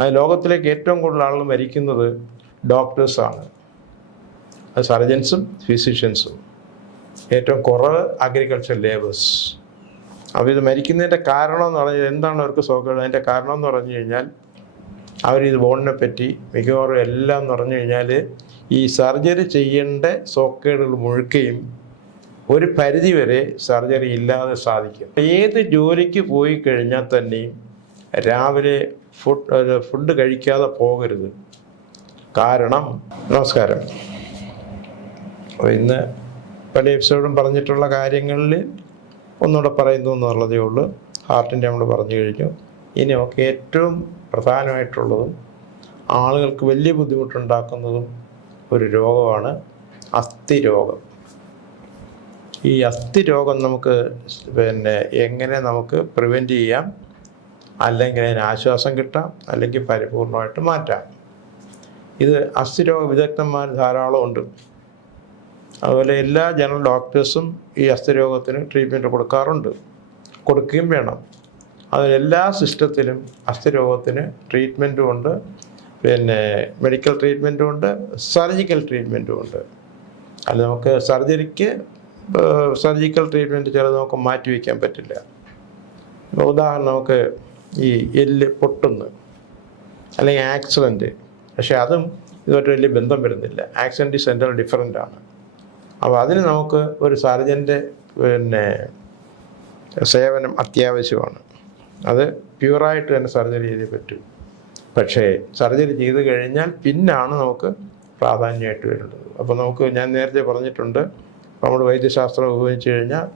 അത് ലോകത്തിലേക്ക് ഏറ്റവും കൂടുതൽ ആളുകൾ മരിക്കുന്നത് ഡോക്ടേഴ്സാണ്. അത് സർജൻസും ഫിസിഷ്യൻസും. ഏറ്റവും കുറവ് അഗ്രികൾച്ചർ ലേബേഴ്സ്. അപ്പോൾ ഇത് മരിക്കുന്നതിൻ്റെ കാരണം എന്ന് പറഞ്ഞാൽ എന്താണ് അവർക്ക് സോക്കേട്? അതിൻ്റെ കാരണം എന്ന് പറഞ്ഞു കഴിഞ്ഞാൽ അവരിത് ബോണിനെ പറ്റി മിക്കവാറും എല്ലാം എന്ന് പറഞ്ഞു കഴിഞ്ഞാൽ ഈ സർജറി ചെയ്യേണ്ട സോക്കേടുകൾ മുഴുക്കുകയും ഒരു പരിധിവരെ സർജറി ഇല്ലാതെ സാധിക്കും. ഏത് ജോലിക്ക് പോയി കഴിഞ്ഞാൽ തന്നെയും രാവിലെ ഫുഡ് കഴിക്കാതെ പോകരുത്. കാരണം നമസ്കാരം. അപ്പോൾ ഇന്ന് പല എപ്പിസോഡും പറഞ്ഞിട്ടുള്ള കാര്യങ്ങളിൽ ഒന്നുകൂടെ പറയുന്നു എന്നുള്ളതേ ഉള്ളൂ. ഹാർട്ടിൻ്റെ നമ്മൾ പറഞ്ഞു കഴിഞ്ഞു. ഇനി നമുക്ക് ഏറ്റവും പ്രധാനമായിട്ടുള്ളതും ആളുകൾക്ക് വലിയ ബുദ്ധിമുട്ടുണ്ടാക്കുന്നതും ഒരു രോഗമാണ് അസ്ഥി രോഗം. ഈ അസ്ഥി രോഗം നമുക്ക് എങ്ങനെ നമുക്ക് പ്രിവെൻറ്റ് ചെയ്യാം, അല്ലെങ്കിൽ അതിന് ആശ്വാസം കിട്ടാം, അല്ലെങ്കിൽ പരിപൂർണമായിട്ട് മാറ്റാം. ഇത് അസ്ഥിരോഗ വിദഗ്ധന്മാർ ധാരാളം ഉണ്ട്. അതുപോലെ എല്ലാ ജനറൽ ഡോക്ടേഴ്സും ഈ അസ്ഥിരോഗത്തിന് ട്രീറ്റ്മെൻറ്റ് കൊടുക്കുകയും വേണം. അതിലെല്ലാ സിസ്റ്റത്തിലും അസ്ഥിരോഗത്തിന് ട്രീറ്റ്മെൻറ്റും ഉണ്ട്, മെഡിക്കൽ ട്രീറ്റ്മെൻറ്റും ഉണ്ട്, സർജിക്കൽ ട്രീറ്റ്മെൻറ്റും ഉണ്ട്. അത് നമുക്ക് സർജിക്കൽ ട്രീറ്റ്മെൻറ്റ് ചിലത് നമുക്ക് മാറ്റിവെക്കാൻ പറ്റില്ല. ഉദാഹരണം, നമുക്ക് ഈ എല്ല് പൊട്ടുന്നു അല്ലെങ്കിൽ ആക്സിഡൻറ്റ്, പക്ഷേ അതും ഇതുമായിട്ട് വലിയ ബന്ധം വരുന്നില്ല. ആക്സിഡൻറ്റ് സെൻറ്റർ ഡിഫറൻ്റ് ആണ്. അപ്പോൾ അതിന് നമുക്ക് ഒരു സർജൻ്റെ സേവനം അത്യാവശ്യമാണ്. അത് പ്യൂറായിട്ട് തന്നെ സർജറി ചെയ്തേ പറ്റൂ. പക്ഷേ സർജറി ചെയ്ത് കഴിഞ്ഞാൽ പിന്നാണ് നമുക്ക് പ്രാധാന്യമായിട്ട് വരുന്നത്. അപ്പോൾ ഞാൻ നേരത്തെ പറഞ്ഞിട്ടുണ്ട്, നമ്മൾ വൈദ്യശാസ്ത്രം ഉപയോഗിച്ച് കഴിഞ്ഞാൽ,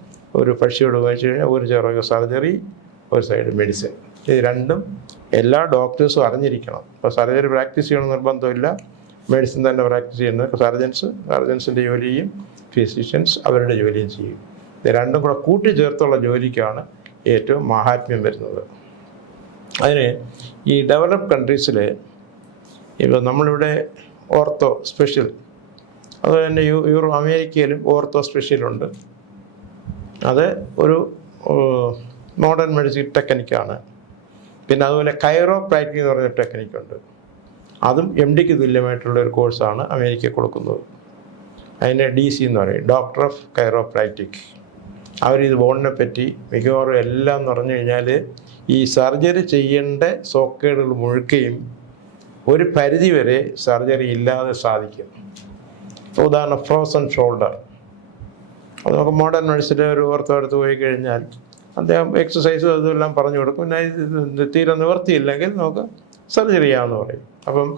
ഒരു പക്ഷിയോട് ഉപയോഗിച്ച് കഴിഞ്ഞാൽ ഒരു ചെറിയ സർജറി, ഒരു സൈഡ് മെഡിസിൻ. ഇത് രണ്ടും എല്ലാ ഡോക്ടേഴ്സും അറിഞ്ഞിരിക്കണം. ഇപ്പോൾ സർജറി പ്രാക്ടീസ് ചെയ്യണമെന്ന് നിർബന്ധമില്ല, മെഡിസിൻ തന്നെ പ്രാക്ടീസ് ചെയ്യുന്നത് സർജൻസിൻ്റെ ജോലി ചെയ്യും, ഫിസിഷ്യൻസ് അവരുടെ ജോലിയും ചെയ്യും. ഇത് രണ്ടും കൂടെ കൂട്ടിച്ചേർത്തുള്ള ജോലിക്കാണ് ഏറ്റവും മഹാത്മ്യം വരുന്നത്. അതിന് ഈ ഡെവലപ്ഡ് കൺട്രീസിൽ ഇപ്പോൾ നമ്മളിവിടെ ഓർത്തോ സ്പെഷ്യൽ, അതുപോലെ തന്നെ അമേരിക്കയിലും ഓർത്തോ സ്പെഷ്യലുണ്ട്. അത് ഒരു മോഡേൺ മെഡിസിൻ ടെക്നിക്കാണ്. പിന്നെ അതുപോലെ കൈറോപ്രാക്റ്റിക് എന്ന് പറഞ്ഞ ടെക്നിക്കുണ്ട്. അതും MD തുല്യമായിട്ടുള്ള ഒരു കോഴ്സാണ് അമേരിക്ക കൊടുക്കുന്നത്. അതിന് DC എന്ന് പറയും, ഡോക്ടർ ഓഫ് കൈറോപ്രാക്റ്റിക്. അവരിത് ബോണിനെ പറ്റി മിക്കവാറും എല്ലാം എന്ന് പറഞ്ഞു കഴിഞ്ഞാൽ ഈ സർജറി ചെയ്യേണ്ട സോക്കേടുകൾ മുഴുക്കുകയും ഒരു പരിധിവരെ സർജറി ഇല്ലാതെ സാധിക്കും. ഉദാഹരണം, ഫ്രോസൺ ഷോൾഡർ. അത് നമുക്ക് മോഡേൺ മെഡിസിൻ്റെ ഒരു ഓർത്തോ എടുത്ത് പോയി കഴിഞ്ഞാൽ അദ്ദേഹം എക്സസൈസും അതെല്ലാം പറഞ്ഞു കൊടുക്കും. പിന്നെ ഇത് തീരെ നിവർത്തിയില്ലെങ്കിൽ നമുക്ക് സർജറി ചെയ്യാമെന്ന് പറയും. അപ്പം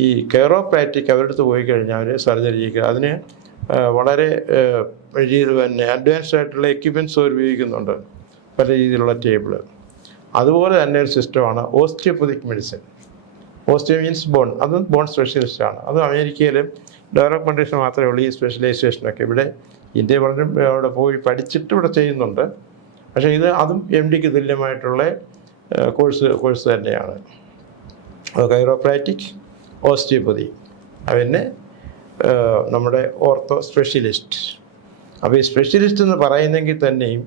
ഈ കൈറോപ്രാക്റ്റിക് അവരുടെ അടുത്ത് പോയി കഴിഞ്ഞാൽ അവർ സർജറി ചെയ്യുക. അതിന് വളരെ അഡ്വാൻസ്ഡ് ആയിട്ടുള്ള എക്യുപ്മെൻറ്റ്സ് ഉപയോഗിക്കുന്നുണ്ട്, പല രീതിയിലുള്ള ടേബിള്. അതുപോലെ തന്നെ ഒരു സിസ്റ്റമാണ് osteopathic medicine. Osteo means bone, അതും ബോൺ സ്പെഷ്യലിസ്റ്റാണ്. അതും അമേരിക്കയിൽ ഡെവലപ്ഡ് കൺട്രീസിൽ മാത്രമേ ഉള്ളൂ ഈ സ്പെഷ്യലൈസേഷനൊക്കെ. ഇവിടെ ഇന്ത്യ പറഞ്ഞും അവിടെ പോയി പഠിച്ചിട്ട് ഇവിടെ ചെയ്യുന്നുണ്ട്. പക്ഷേ അതും MD തുല്യമായിട്ടുള്ള കോഴ്സ് തന്നെയാണ്. കൈറോപ്രാക്റ്റിക്, ഓസ്റ്റിയോപതി, പിന്നെ നമ്മുടെ ഓർത്തോ സ്പെഷ്യലിസ്റ്റ്. അപ്പോൾ ഈ സ്പെഷ്യലിസ്റ്റ് എന്ന് പറയുന്നെങ്കിൽ തന്നെയും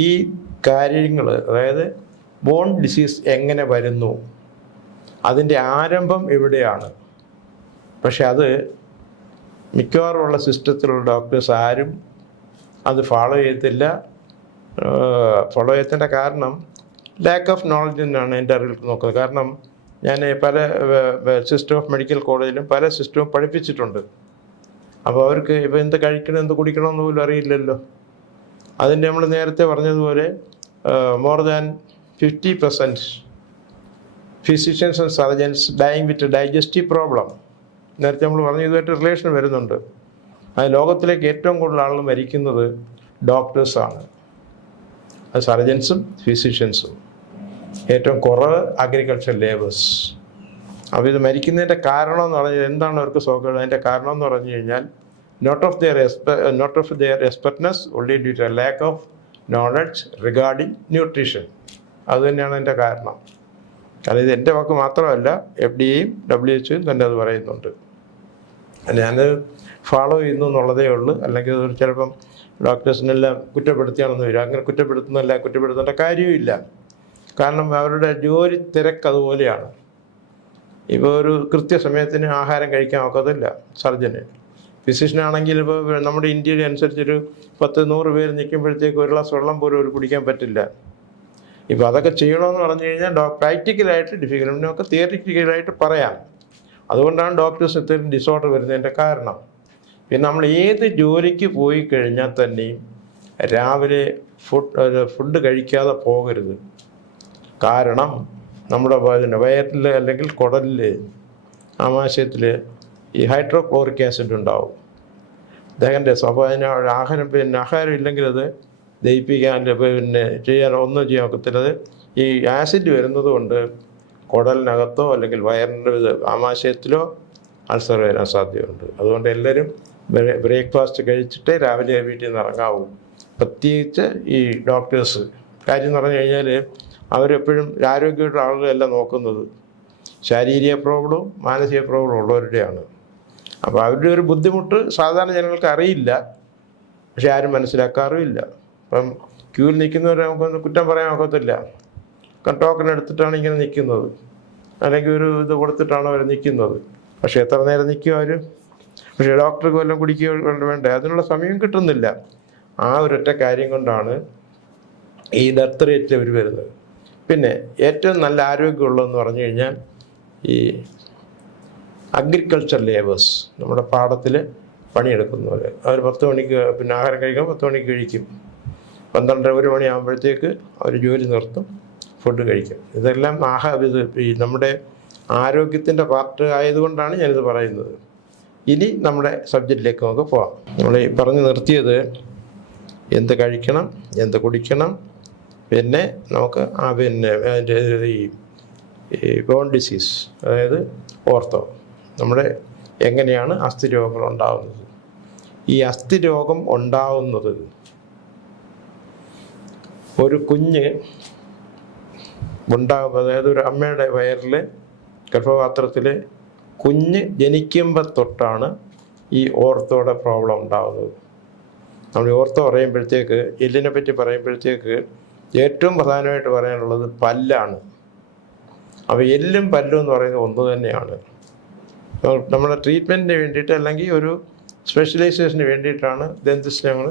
ഈ കാര്യങ്ങൾ, അതായത് ബോൺ ഡിസീസ് എങ്ങനെ വരുന്നു, അതിൻ്റെ ആരംഭം എവിടെയാണ്, പക്ഷെ അത് മിക്കവാറുമുള്ള സിസ്റ്റത്തിലുള്ള ഡോക്ടേഴ്സ് ആരും അത് ഫോളോ ചെയ്യത്തില്ല. ഫോളോ ചെയ്യത്തിൻ്റെ കാരണം ലാക്ക് ഓഫ് നോളജ് എന്നാണ് എൻ്റെ അറിവിൽ നോക്കുന്നത്. കാരണം ഞാൻ പല സിസ്റ്റം ഓഫ് മെഡിക്കൽ കോളേജിലും പല സിസ്റ്റവും പഠിപ്പിച്ചിട്ടുണ്ട്. അപ്പോൾ അവർക്ക് ഇപ്പോൾ എന്ത് കഴിക്കണം, എന്ത് കുടിക്കണമെന്ന് പോലും അറിയില്ലല്ലോ. അതിൻ്റെ നമ്മൾ നേരത്തെ പറഞ്ഞതുപോലെ more than 50% physicians and surgeons dying with digestive problem. നേരത്തെ നമ്മൾ പറഞ്ഞു, ഇതുമായിട്ട് റിലേഷൻ വരുന്നുണ്ട്. അത് ലോകത്തിലേക്ക് ഏറ്റവും കൂടുതൽ ആളുകൾ മരിക്കുന്നത് ഡോക്ടേഴ്സാണ്. അത് സർജൻസും ഫിസിഷ്യൻസും. ഏറ്റവും കുറവ് അഗ്രികൾച്ചർ ലേബേഴ്സ്. അപ്പോൾ ഇത് മരിക്കുന്നതിൻ്റെ കാരണം എന്ന് പറഞ്ഞാൽ എന്താണ് അവർക്ക് സോക്കേട്? അതിൻ്റെ കാരണം എന്ന് പറഞ്ഞു കഴിഞ്ഞാൽ not of their expertness only due to a lack of knowledge regarding nutrition. അതുതന്നെയാണ് അതിൻ്റെ കാരണം. കാരണം ഇത് എൻ്റെ വാക്ക് മാത്രമല്ല, FDAയും WHO തന്നെ അത് പറയുന്നുണ്ട്. ഞാനത് ഫോളോ ചെയ്യുന്നു എന്നുള്ളതേ ഉള്ളൂ. അല്ലെങ്കിൽ ചിലപ്പം ഡോക്ടേഴ്സിനെല്ലാം കുറ്റപ്പെടുത്തിയാണെന്ന് വരും. അങ്ങനെ കുറ്റപ്പെടുത്തേണ്ട കാര്യവുമില്ല. കാരണം അവരുടെ ജോലി തിരക്ക് അതുപോലെയാണ്. ഇപ്പോൾ ഒരു കൃത്യസമയത്തിന് ആഹാരം കഴിക്കാൻ ഒക്കത്തില്ല സർജന്. ഫിസിഷ്യനാണെങ്കിൽ ഇപ്പോൾ നമ്മുടെ ഇന്ത്യയിൽ അനുസരിച്ചൊരു 10-100 പേര് നിൽക്കുമ്പോഴത്തേക്ക് ഒരു ഗ്ലാസ് വെള്ളം പോലും ഒരു കുടിക്കാൻ പറ്റില്ല. ഇപ്പോൾ അതൊക്കെ ചെയ്യണമെന്ന് പറഞ്ഞു കഴിഞ്ഞാൽ പ്രാക്ടിക്കലായിട്ട് ഡിഫിക്കൽട്ട്, നമുക്ക് തിയറിറ്റിക്കലായിട്ട് പറയാം. അതുകൊണ്ടാണ് ഡോക്ടേഴ്സ് ഇത്രയും ഡിസോർഡർ വരുന്നതിൻ്റെ കാരണം. പിന്നെ നമ്മൾ ഏത് ജോലിക്ക് പോയി കഴിഞ്ഞാൽ തന്നെയും രാവിലെ ഫുഡ് കഴിക്കാതെ പോകരുത്. കാരണം നമ്മുടെ വയറ്റിൽ അല്ലെങ്കിൽ കുടലിൽ, ആമാശയത്തിൽ ഈ ഹൈഡ്രോക്ലോറിക് ആസിഡ് ഉണ്ടാവും. ദഹൻ്റെ അപ്പോൾ ആഹാരം ഇല്ലെങ്കിൽ അത് ദഹിപ്പിക്കാൻ ഒന്നും ചെയ്യാൻ ഒക്കത്തില്ല. ഈ ആസിഡ് വരുന്നത് കൊണ്ട് കുടലിനകത്തോ അല്ലെങ്കിൽ വയറിൻ്റെ ആമാശയത്തിലോ അൾസർ വരാൻ സാധ്യതയുണ്ട്. അതുകൊണ്ട് എല്ലാവരും ബ്രേക്ക്ഫാസ്റ്റ് കഴിച്ചിട്ടേ രാവിലെ വീട്ടിൽ നിന്ന് ഇറങ്ങാവൂ. പ്രത്യേകിച്ച് ഈ ഡോക്ടേഴ്സ്. കാര്യം എന്ന് പറഞ്ഞു കഴിഞ്ഞാൽ അവരെപ്പോഴും ആരോഗ്യമായിട്ടുള്ള ആളുകളെല്ലാം നോക്കുന്നത് ശാരീരിക പ്രോബ്ലവും മാനസിക പ്രോബ്ലവും ഉള്ളവരുടെയാണ്. അപ്പോൾ അവരുടെ ഒരു ബുദ്ധിമുട്ട് സാധാരണ ജനങ്ങൾക്ക് അറിയില്ല, പക്ഷെ ആരും മനസ്സിലാക്കാറുമില്ല. അപ്പം ക്യൂവിൽ നിൽക്കുന്നവരെ നമുക്കൊന്ന് കുറ്റം പറയാൻ ഒക്കത്തില്ല. ടോക്കൺ എടുത്തിട്ടാണ് ഇങ്ങനെ നിൽക്കുന്നത്, അല്ലെങ്കിൽ ഒരു ഇത് കൊടുത്തിട്ടാണ് അവർ നിൽക്കുന്നത്. പക്ഷേ എത്ര നേരം നിൽക്കും അവർ? പക്ഷേ ഡോക്ടർക്ക് വല്ലതും കുടിക്കുക വേണ്ടേ? അതിനുള്ള സമയം കിട്ടുന്നില്ല. ആ ഒരൊറ്റ കാര്യം കൊണ്ടാണ് ഈ ഡെത്ത് റേറ്റ് അവർ വരുന്നത്. പിന്നെ ഏറ്റവും നല്ല ആരോഗ്യമുള്ളതെന്ന് പറഞ്ഞു കഴിഞ്ഞാൽ ഈ അഗ്രികൾച്ചർ ലേബേഴ്സ്, നമ്മുടെ പാടത്തിൽ പണിയെടുക്കുന്നവർ. അവർ 10 മണിക്ക് പിന്നെ ആഹാരം കഴിക്കാൻ 10 മണിക്ക് കഴിക്കും. 12-1 മണിയാകുമ്പോഴത്തേക്ക് അവർ ജോലി നിർത്തും, ഫുഡ് കഴിക്കും. ഇതെല്ലാം ഈ നമ്മുടെ ആരോഗ്യത്തിൻ്റെ പാർട്ട് ആയതുകൊണ്ടാണ് ഞാനിത് പറയുന്നത്. ഇനി നമ്മുടെ സബ്ജക്റ്റിലേക്ക് നമുക്ക് പോകാം. നമ്മൾ ഈ പറഞ്ഞു നിർത്തിയത് എന്ത് കഴിക്കണം, എന്ത് കുടിക്കണം, പിന്നെ നമുക്ക് പിന്നെ അതിൻ്റെ ഈ ബോൺ ഡിസീസ്, അതായത് ഓർത്തോ, നമ്മുടെ എങ്ങനെയാണ് അസ്ഥിരോഗങ്ങൾ ഉണ്ടാകുന്നത്. ഈ അസ്ഥിരോഗം ഉണ്ടാവുന്നത് ഒരു കുഞ്ഞ് അതായത് ഒരു അമ്മയുടെ വയറിൽ, ഗർഭപാത്രത്തിൽ കുഞ്ഞ് ജനിക്കുമ്പോൾ തൊട്ടാണ് ഈ ഓർത്തോയുടെ പ്രോബ്ലം ഉണ്ടാകുന്നത്. നമ്മൾ ഓർത്തോ പറയുമ്പോഴത്തേക്ക്, എല്ലിനെ പറ്റി പറയുമ്പോഴത്തേക്ക് ഏറ്റവും പ്രധാനമായിട്ട് പറയാനുള്ളത് പല്ലാണ്. അപ്പോൾ എല്ലും പല്ലും എന്ന് പറയുന്നത് ഒന്ന് തന്നെയാണ്. നമ്മുടെ ട്രീറ്റ്മെൻറ്റിന് വേണ്ടിയിട്ട് അല്ലെങ്കിൽ ഒരു സ്പെഷ്യലൈസേഷന് വേണ്ടിയിട്ടാണ് ദന്തിസ്നങ്ങൾ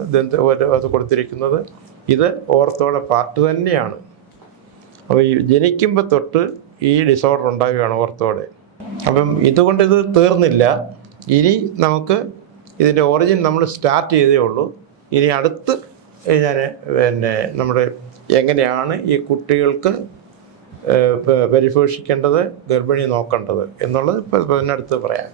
അത് കൊടുത്തിരിക്കുന്നത്. ഇത് ഓർത്തോയുടെ പാർട്ട് തന്നെയാണ്. അപ്പോൾ ഈ ജനിക്കുമ്പോൾ തൊട്ട് ഈ ഡിസോർഡർ ഉണ്ടാവുകയാണ് ഓർത്തോടെ. അപ്പം ഇതുകൊണ്ട് ഇത് തീർന്നില്ല. ഇനി നമുക്ക് ഇതിൻ്റെ ഒറിജിൻ നമ്മൾ സ്റ്റാർട്ട് ചെയ്തേ ഉള്ളൂ. ഇനി അടുത്ത് ഞാൻ പിന്നെ നമ്മുടെ എങ്ങനെയാണ് ഈ കുട്ടികൾക്ക് പരിപോഷിക്കേണ്ടത്, ഗർഭിണി നോക്കേണ്ടത് എന്നുള്ളത് ഇപ്പോൾ അതിനടുത്ത് പറയാം.